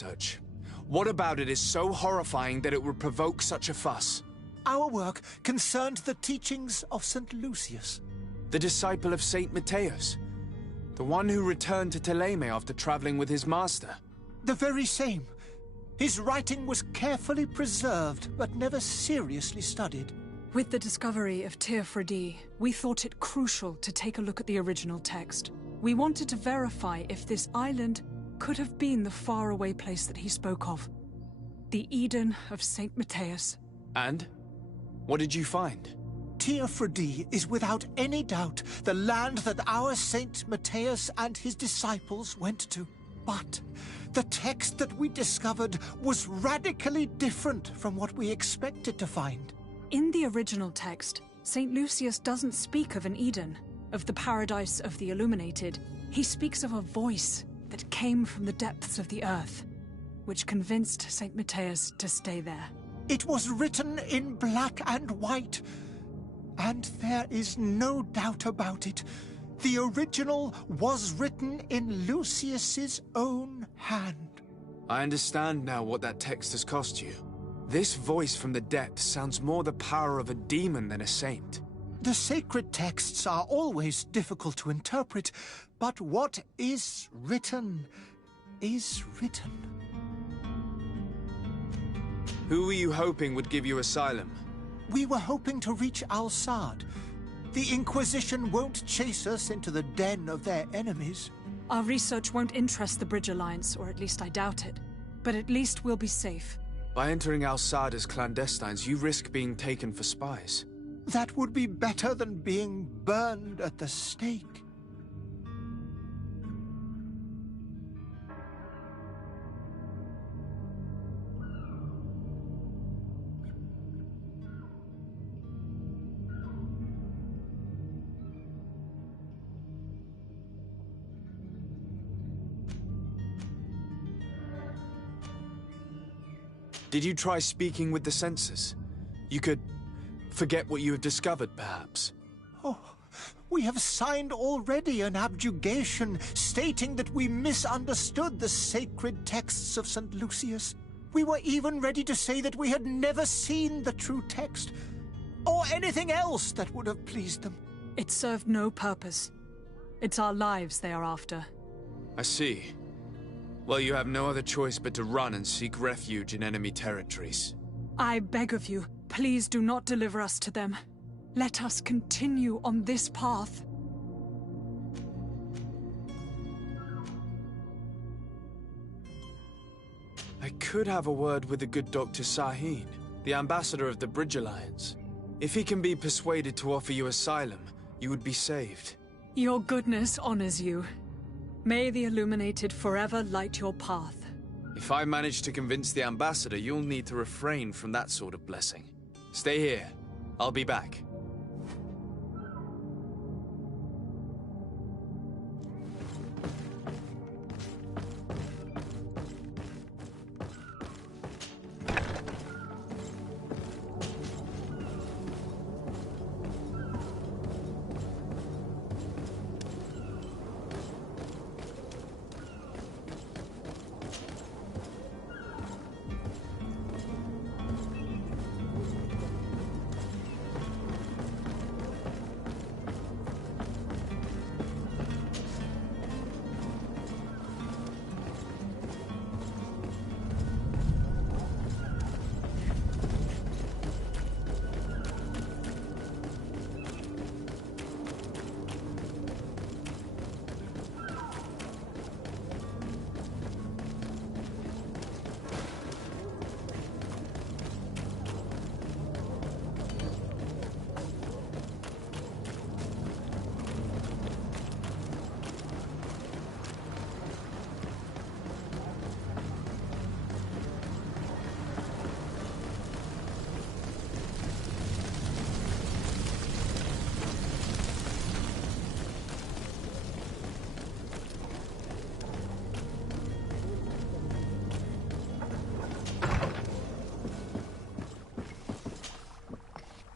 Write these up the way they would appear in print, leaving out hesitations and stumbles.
research? What about it is so horrifying that it would provoke such a fuss? Our work concerned the teachings of St. Lucius. The disciple of St. Matthias? The one who returned to Teleme after traveling with his master? The very same. His writing was carefully preserved, but never seriously studied. With the discovery of Teofredi, we thought it crucial to take a look at the original text. We wanted to verify if this island could have been the faraway place that he spoke of. The Eden of St. Matthias. And? What did you find? Teofredi is without any doubt the land that our Saint Matthias and his disciples went to. But the text that we discovered was radically different from what we expected to find. In the original text, St. Lucius doesn't speak of an Eden, of the paradise of the illuminated. He speaks of a voice that came from the depths of the earth, which convinced St. Matthias to stay there. It was written in black and white, and there is no doubt about it. The original was written in Lucius's own hand. I understand now what that text has cost you. This voice from the depths sounds more the power of a demon than a saint. The sacred texts are always difficult to interpret, but what is written is written. Who were you hoping would give you asylum? We were hoping to reach Al-Sad. The Inquisition won't chase us into the den of their enemies. Our research won't interest the Bridge Alliance, or at least I doubt it. But at least we'll be safe. By entering Al-Sad as clandestines, you risk being taken for spies. That would be better than being burned at the stake. Did you try speaking with the censors? You could forget what you have discovered, perhaps. Oh, we have signed already an abjugation stating that we misunderstood the sacred texts of St. Lucius. We were even ready to say that we had never seen the true text, or anything else that would have pleased them. It served no purpose. It's our lives they are after. I see. Well, you have no other choice but to run and seek refuge in enemy territories. I beg of you, please do not deliver us to them. Let us continue on this path. I could have a word with the good Dr. Sahin, the ambassador of the Bridge Alliance. If he can be persuaded to offer you asylum, you would be saved. Your goodness honors you. May the Illuminated forever light your path. If I manage to convince the ambassador, you'll need to refrain from that sort of blessing. Stay here. I'll be back.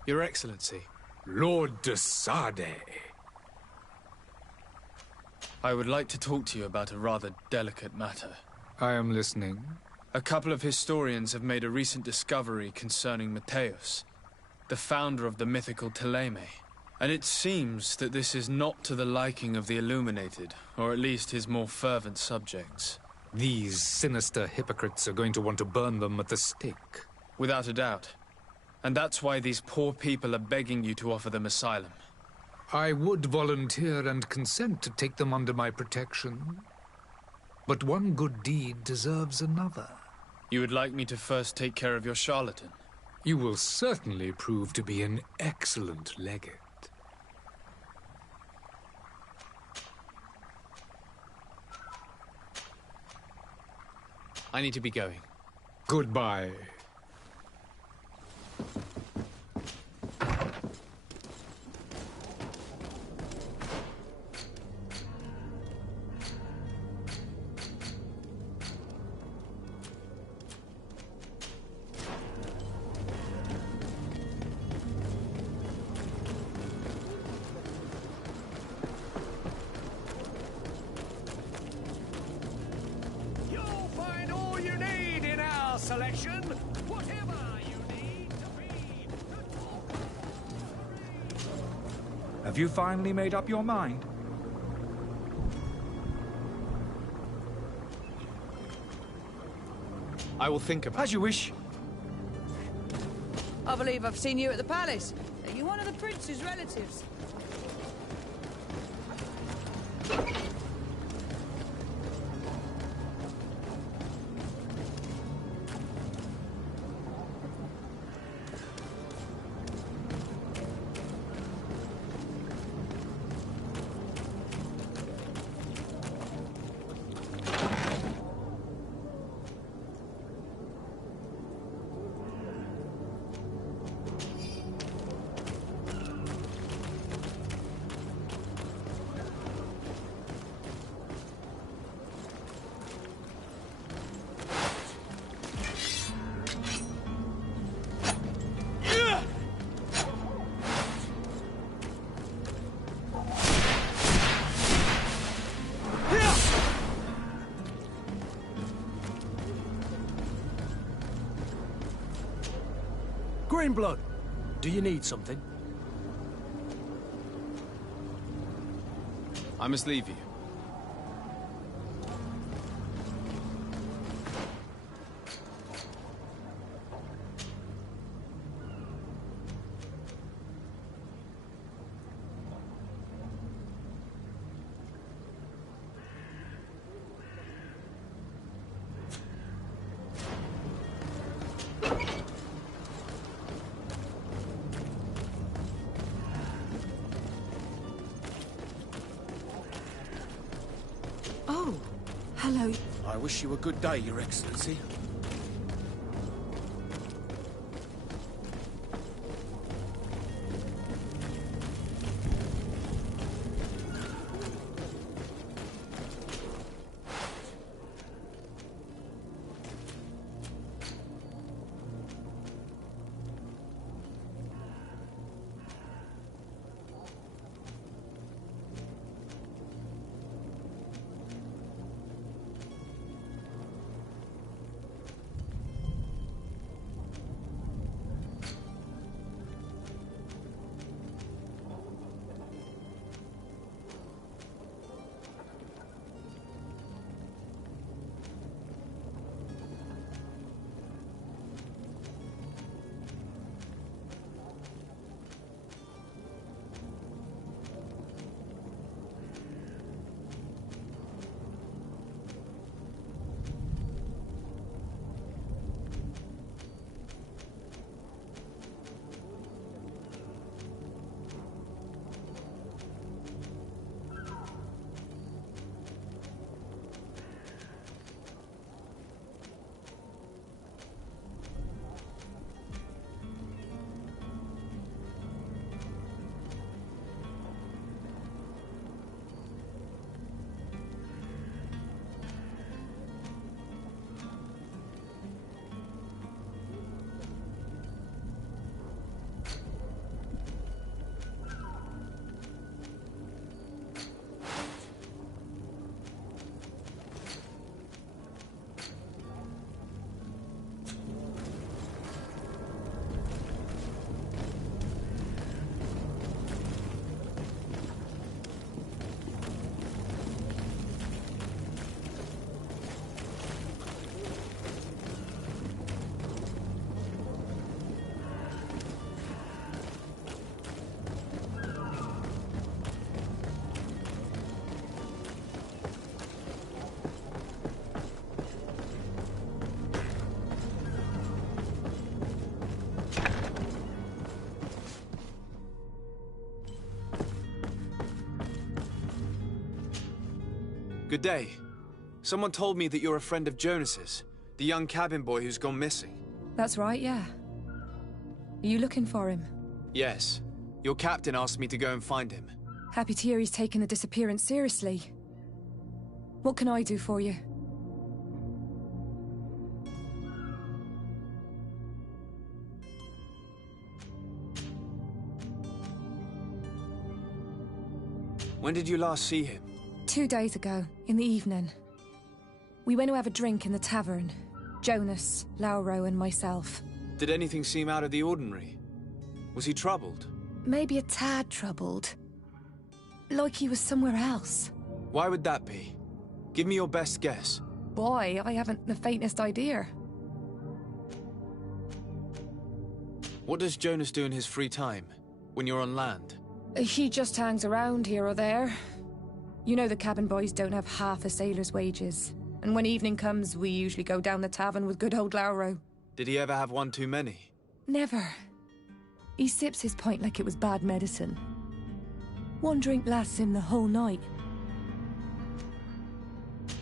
Your Excellency. Lord de Sade. I would like to talk to you about a rather delicate matter. I am listening. A couple of historians have made a recent discovery concerning Matthäus, the founder of the mythical Teleme. And it seems that this is not to the liking of the Illuminated, or at least his more fervent subjects. These sinister hypocrites are going to want to burn them at the stake. Without a doubt. And that's why these poor people are begging you to offer them asylum. I would volunteer and consent to take them under my protection. But one good deed deserves another. You would like me to first take care of your charlatan? You will certainly prove to be an excellent legate. I need to be going. Goodbye. Selection, whatever you need to be. Have you finally made up your mind? I will think about it. As you wish. I believe I've seen you at the palace. Are you one of the prince's relatives? Greenblood, do you need something? I must leave you. Oh, hello. I wish you a good day, Your Excellency. Good day. Someone told me that you're a friend of Jonas's, the young cabin boy who's gone missing. That's right, yeah. Are you looking for him? Yes. Your captain asked me to go and find him. Happy to hear he's taken the disappearance seriously. What can I do for you? When did you last see him? 2 days ago, in the evening. We went to have a drink in the tavern. Jonas, Lauro and myself. Did anything seem out of the ordinary? Was he troubled? Maybe a tad troubled. Like he was somewhere else. Why would that be? Give me your best guess. Boy, I haven't the faintest idea. What does Jonas do in his free time, when you're on land? He just hangs around here or there. You know the cabin boys don't have half a sailor's wages. And when evening comes, we usually go down the tavern with good old Lauro. Did he ever have one too many? Never. He sips his pint like it was bad medicine. One drink lasts him the whole night.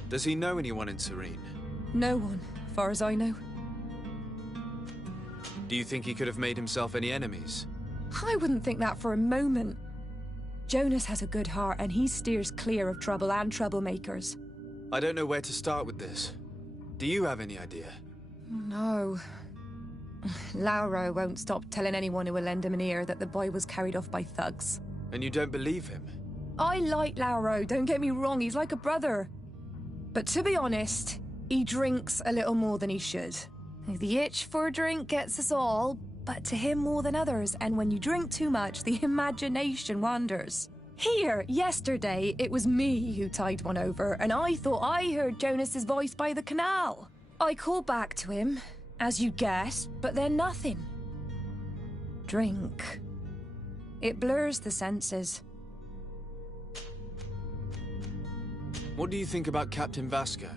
Does he know anyone in Serene? No one, far as I know. Do you think he could have made himself any enemies? I wouldn't think that for a moment. Jonas has a good heart and he steers clear of trouble and troublemakers. I don't know where to start with this. Do you have any idea? No. Lauro won't stop telling anyone who will lend him an ear that the boy was carried off by thugs. And you don't believe him? I like Lauro, don't get me wrong, he's like a brother. But to be honest, he drinks a little more than he should. The itch for a drink gets us all, but to him more than others, and when you drink too much, the imagination wanders. Here, yesterday, it was me who tied one over, and I thought I heard Jonas's voice by the canal. I called back to him, as you guessed, but then nothing. Drink. It blurs the senses. What do you think about Captain Vasco?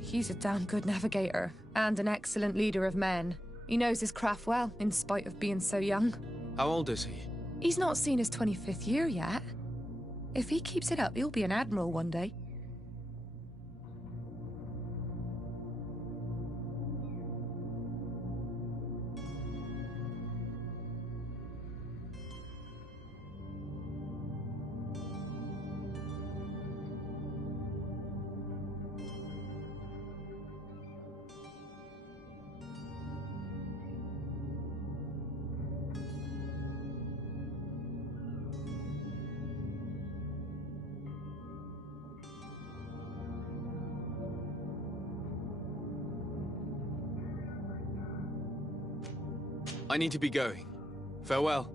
He's a damn good navigator, and an excellent leader of men. He knows his craft well, in spite of being so young. How old is he? He's not seen his 25th year yet. If he keeps it up, he'll be an admiral one day. I need to be going. Farewell.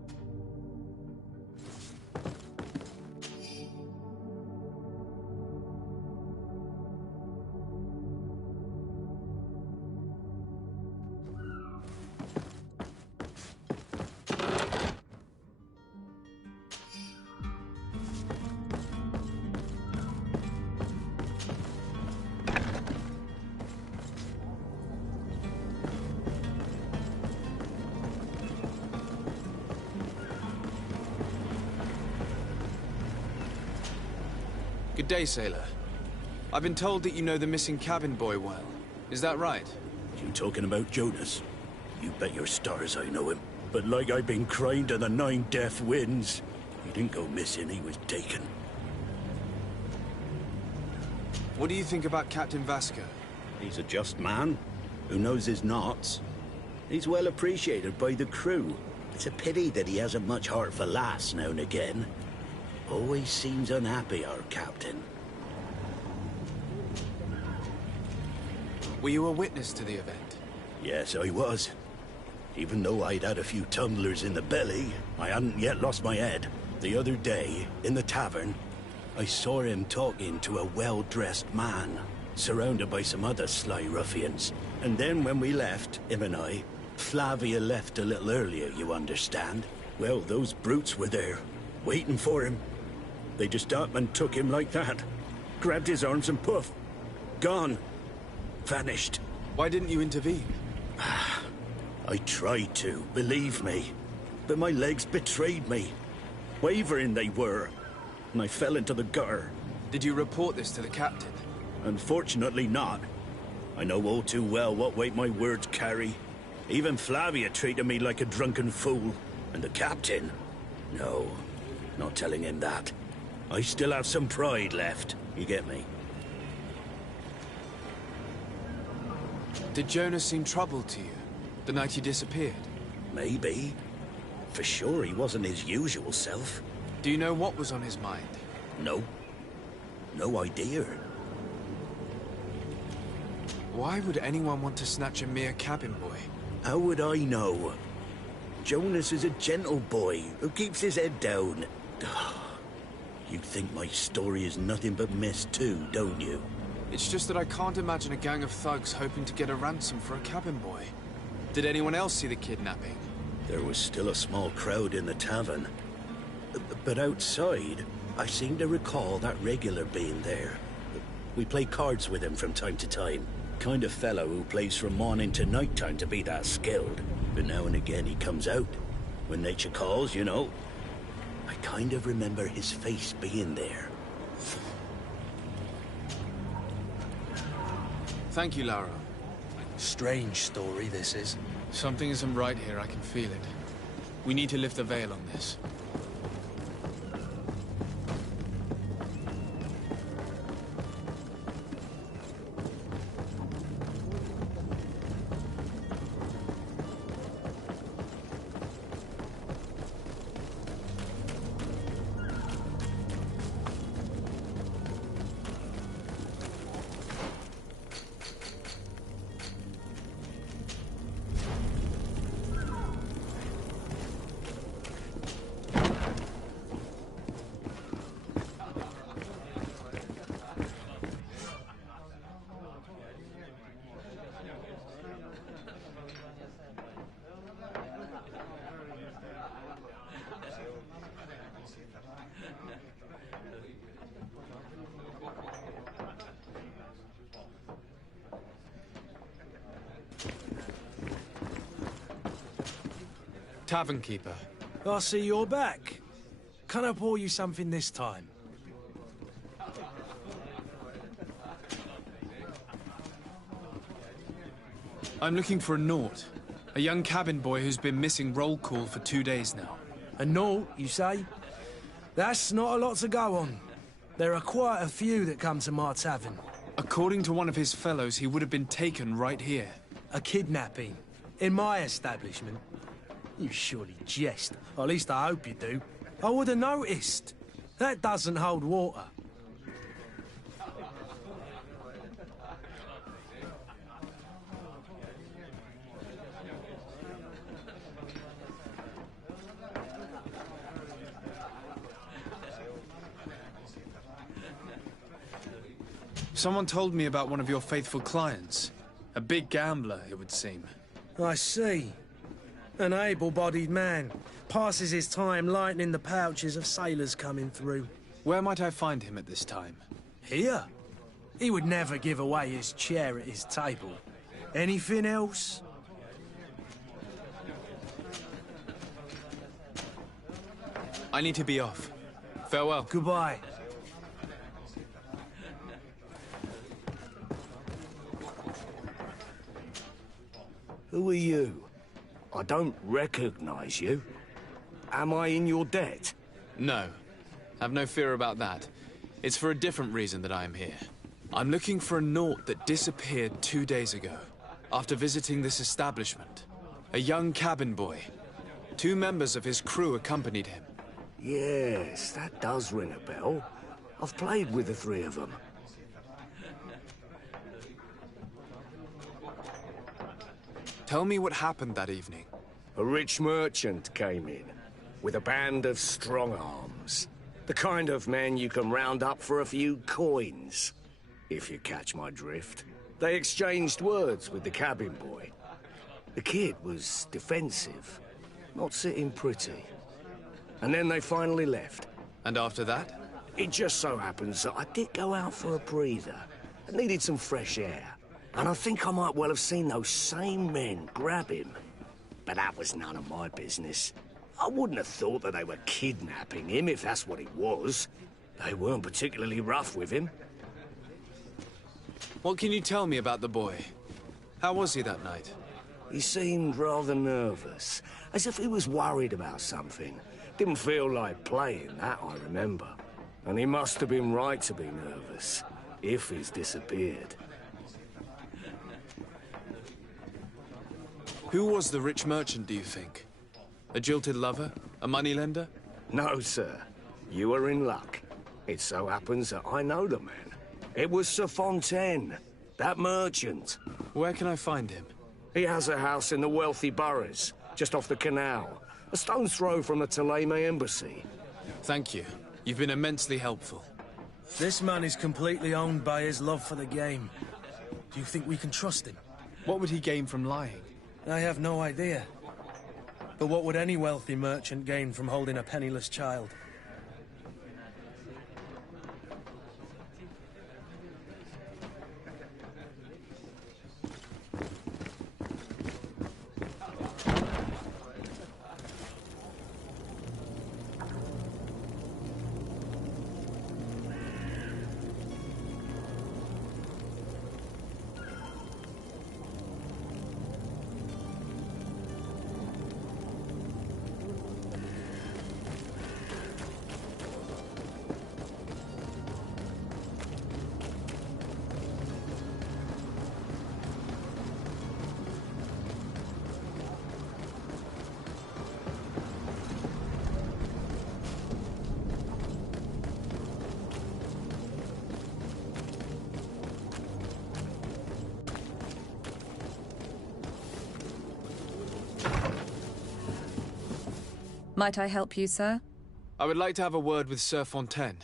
Good day, sailor. I've been told that you know the missing cabin boy well. Is that right? You talking about Jonas? You bet your stars I know him. But like I've been crying to the 9 death winds, he didn't go missing, he was taken. What do you think about Captain Vasco? He's a just man, who knows his knots. He's well appreciated by the crew. It's a pity that he hasn't much heart for lass now and again. Always seems unhappy, our captain. Were you a witness to the event? Yes, I was. Even though I'd had a few tumblers in the belly, I hadn't yet lost my head. The other day, in the tavern, I saw him talking to a well-dressed man, surrounded by some other sly ruffians. And then when we left, him and I, Flavia left a little earlier, you understand. Well, those brutes were there, waiting for him. They just up and took him like that. Grabbed his arms and poof. Gone. Vanished. Why didn't you intervene? I tried to, believe me. But my legs betrayed me. Wavering they were. And I fell into the gutter. Did you report this to the captain? Unfortunately not. I know all too well what weight my words carry. Even Flavia treated me like a drunken fool. And the captain? No, not telling him that. I still have some pride left. You get me? Did Jonas seem troubled to you, the night he disappeared? Maybe. For sure he wasn't his usual self. Do you know what was on his mind? No. No idea. Why would anyone want to snatch a mere cabin boy? How would I know? Jonas is a gentle boy who keeps his head down. You think my story is nothing but mess too, don't you? It's just that I can't imagine a gang of thugs hoping to get a ransom for a cabin boy. Did anyone else see the kidnapping? There was still a small crowd in the tavern. But outside, I seem to recall that regular being there. We play cards with him from time to time. Kind of fellow who plays from morning to night time to be that skilled. But now and again he comes out. When nature calls, you know. I kind of remember his face being there. Thank you, Lara. Strange story, this is. Something isn't right here, I can feel it. We need to lift the veil on this. Tavern keeper. I see you're back. Can I pour you something this time? I'm looking for a Naut. A young cabin boy who's been missing roll call for 2 days now. A Naut, you say? That's not a lot to go on. There are quite a few that come to my tavern. According to one of his fellows, he would have been taken right here. A kidnapping? In my establishment? You surely jest. Or at least I hope you do. I would have noticed. That doesn't hold water. Someone told me about one of your faithful clients. A big gambler, it would seem. I see. An able-bodied man. Passes his time lightening the pouches of sailors coming through. Where might I find him at this time? Here? He would never give away his chair at his table. Anything else? I need to be off. Farewell. Goodbye. Who are you? I don't recognize you. Am I in your debt? No. Have no fear about that. It's for a different reason that I am here. I'm looking for a Naut that disappeared 2 days ago, after visiting this establishment. A young cabin boy. 2 members of his crew accompanied him. Yes, that does ring a bell. I've played with the 3 of them. Tell me what happened that evening. A rich merchant came in, with a band of strong arms. The kind of men you can round up for a few coins, if you catch my drift. They exchanged words with the cabin boy. The kid was defensive, not sitting pretty. And then they finally left. And after that? It just so happens that I did go out for a breather. I needed some fresh air. And I think I might well have seen those same men grab him. But that was none of my business. I wouldn't have thought that they were kidnapping him, if that's what it was. They weren't particularly rough with him. What can you tell me about the boy? How was he that night? He seemed rather nervous, as if he was worried about something. Didn't feel like playing, that I remember. And he must have been right to be nervous, if he's disappeared. Who was the rich merchant, do you think? A jilted lover? A moneylender? No, sir. You are in luck. It so happens that I know the man. It was Sir Fontaine, that merchant. Where can I find him? He has a house in the wealthy boroughs, just off the canal. A stone's throw from the Thélème embassy. Thank you. You've been immensely helpful. This man is completely owned by his love for the game. Do you think we can trust him? What would he gain from lying? I have no idea. But what would any wealthy merchant gain from holding a penniless child? Might I help you, sir? I would like to have a word with Sir Fontaine.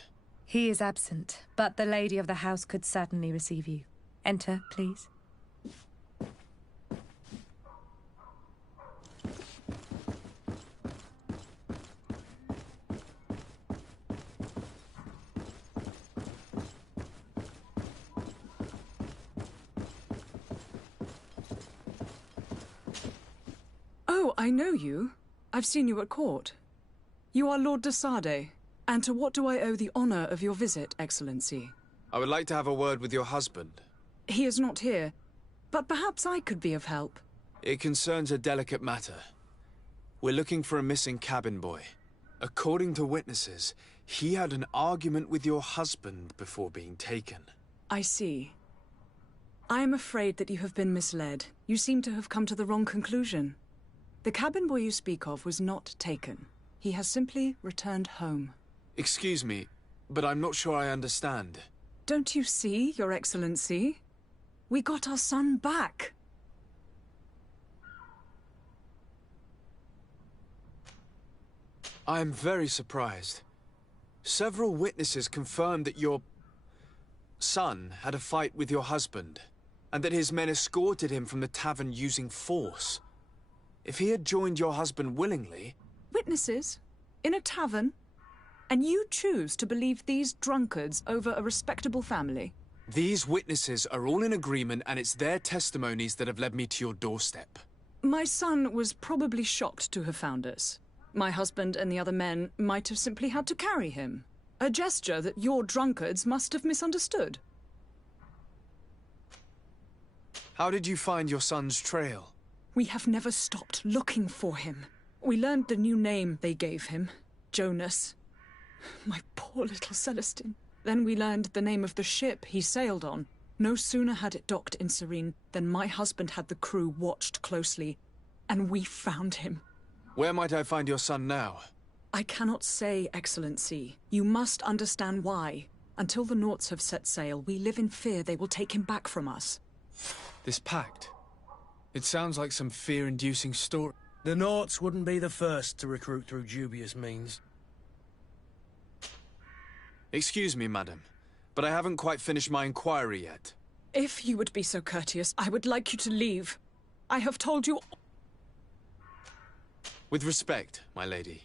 He is absent, but the lady of the house could certainly receive you. Enter, please. Oh, I know you. I've seen you at court. You are Lord de Sade, and to what do I owe the honor of your visit, Excellency? I would like to have a word with your husband. He is not here, but perhaps I could be of help. It concerns a delicate matter. We're looking for a missing cabin boy. According to witnesses, he had an argument with your husband before being taken. I see. I am afraid that you have been misled. You seem to have come to the wrong conclusion. The cabin boy you speak of was not taken. He has simply returned home. Excuse me, but I'm not sure I understand. Don't you see, Your Excellency? We got our son back. I am very surprised. Several witnesses confirmed that your son had a fight with your husband, and that his men escorted him from the tavern using force. If he had joined your husband willingly... Witnesses? In a tavern? And you choose to believe these drunkards over a respectable family? These witnesses are all in agreement, and it's their testimonies that have led me to your doorstep. My son was probably shocked to have found us. My husband and the other men might have simply had to carry him. A gesture that your drunkards must have misunderstood. How did you find your son's trail? We have never stopped looking for him. We learned the new name they gave him, Jonas. My poor little Celestine. Then we learned the name of the ship he sailed on. No sooner had it docked in Serene than my husband had the crew watched closely, and we found him. Where might I find your son now? I cannot say, Excellency. You must understand why. Until the Naughts have set sail, we live in fear they will take him back from us. This pact? It sounds like some fear-inducing story. The Naughts wouldn't be the first to recruit through dubious means. Excuse me, madam, but I haven't quite finished my inquiry yet. If you would be so courteous, I would like you to leave. I have told you... With respect, my lady.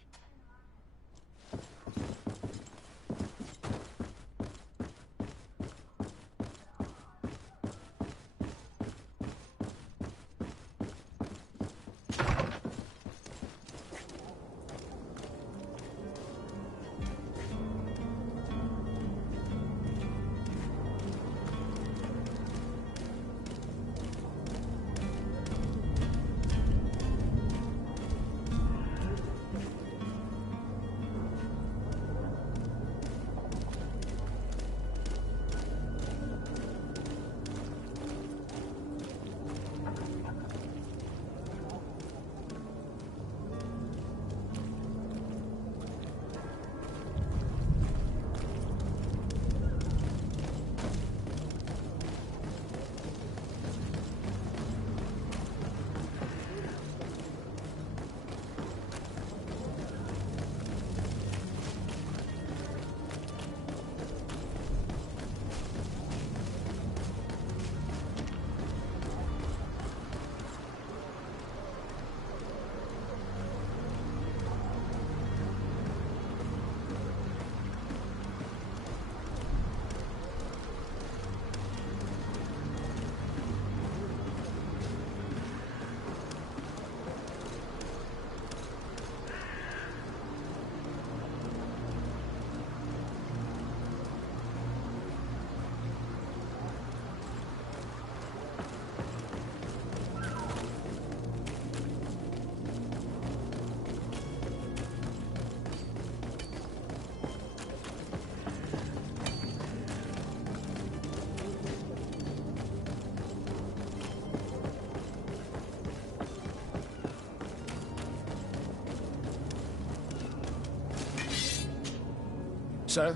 Sir,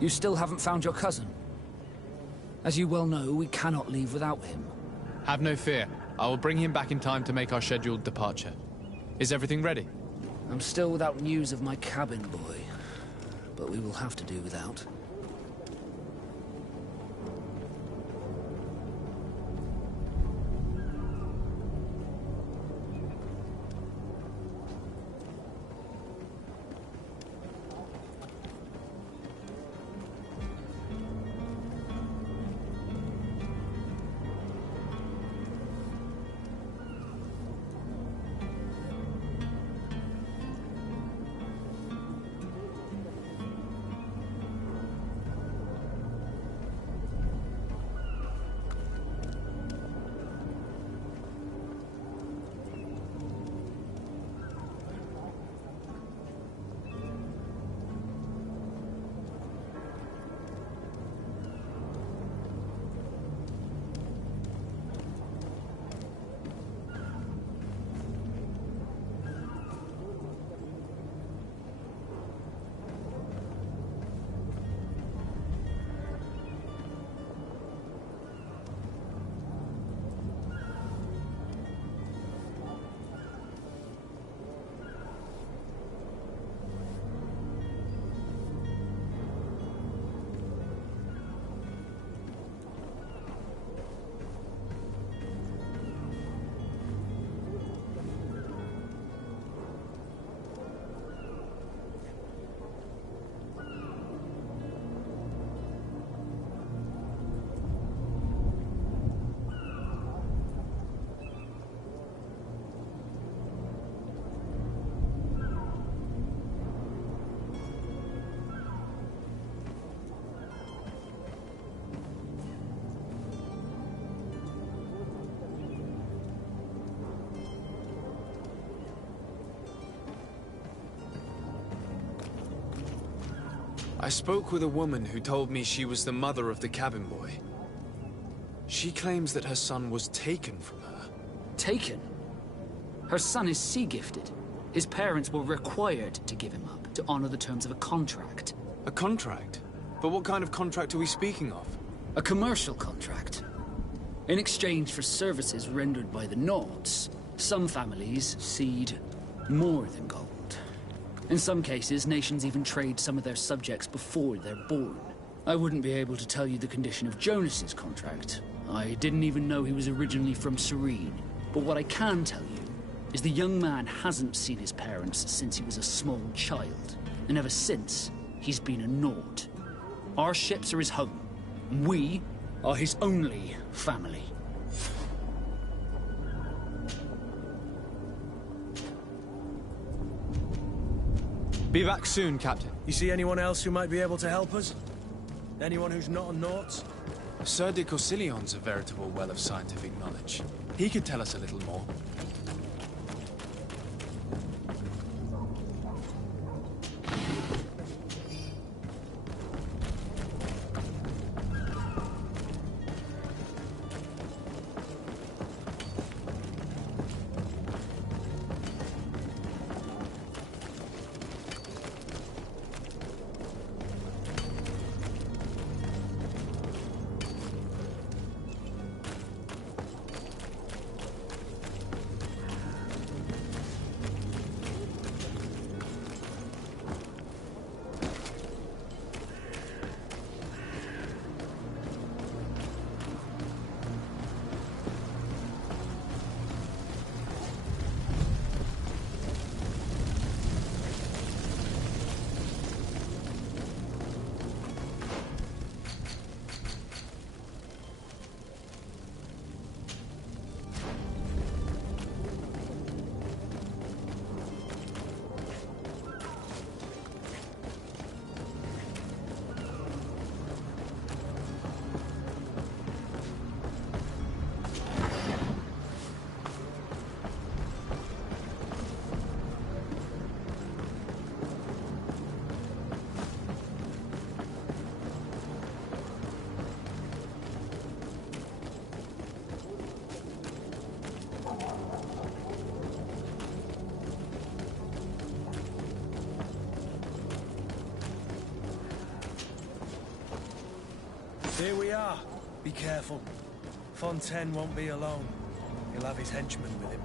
you still haven't found your cousin. As you well know, we cannot leave without him. Have no fear. I will bring him back in time to make our scheduled departure. Is everything ready? I'm still without news of my cabin boy, but we will have to do without. I spoke with a woman who told me she was the mother of the cabin boy. She claims that her son was taken from her. Taken? Her son is sea-gifted. His parents were required to give him up to honor the terms of a contract. A contract? But what kind of contract are we speaking of? A commercial contract. In exchange for services rendered by the Nords, some families cede more than gold. In some cases, nations even trade some of their subjects before they're born. I wouldn't be able to tell you the condition of Jonas's contract. I didn't even know he was originally from Serene. But what I can tell you is the young man hasn't seen his parents since he was a small child. And ever since, he's been a Nord. Our ships are his home. We are his only family. Be back soon, Captain. You see anyone else who might be able to help us? Anyone who's not a Nort? Sir de Corsillion's a veritable well of scientific knowledge. He could tell us a little more. Be careful. Fontaine won't be alone. He'll have his henchmen with him.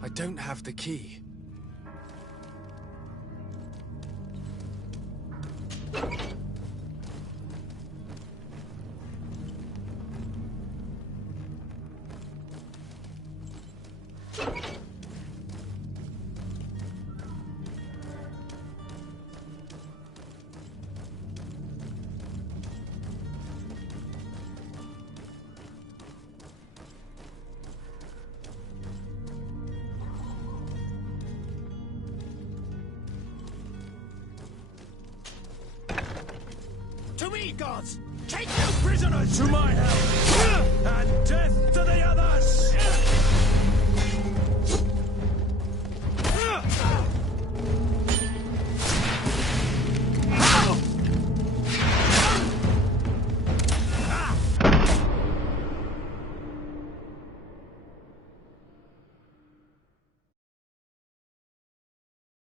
I don't have the key. To me, gods! Take you prisoners! To my help! And death to the others!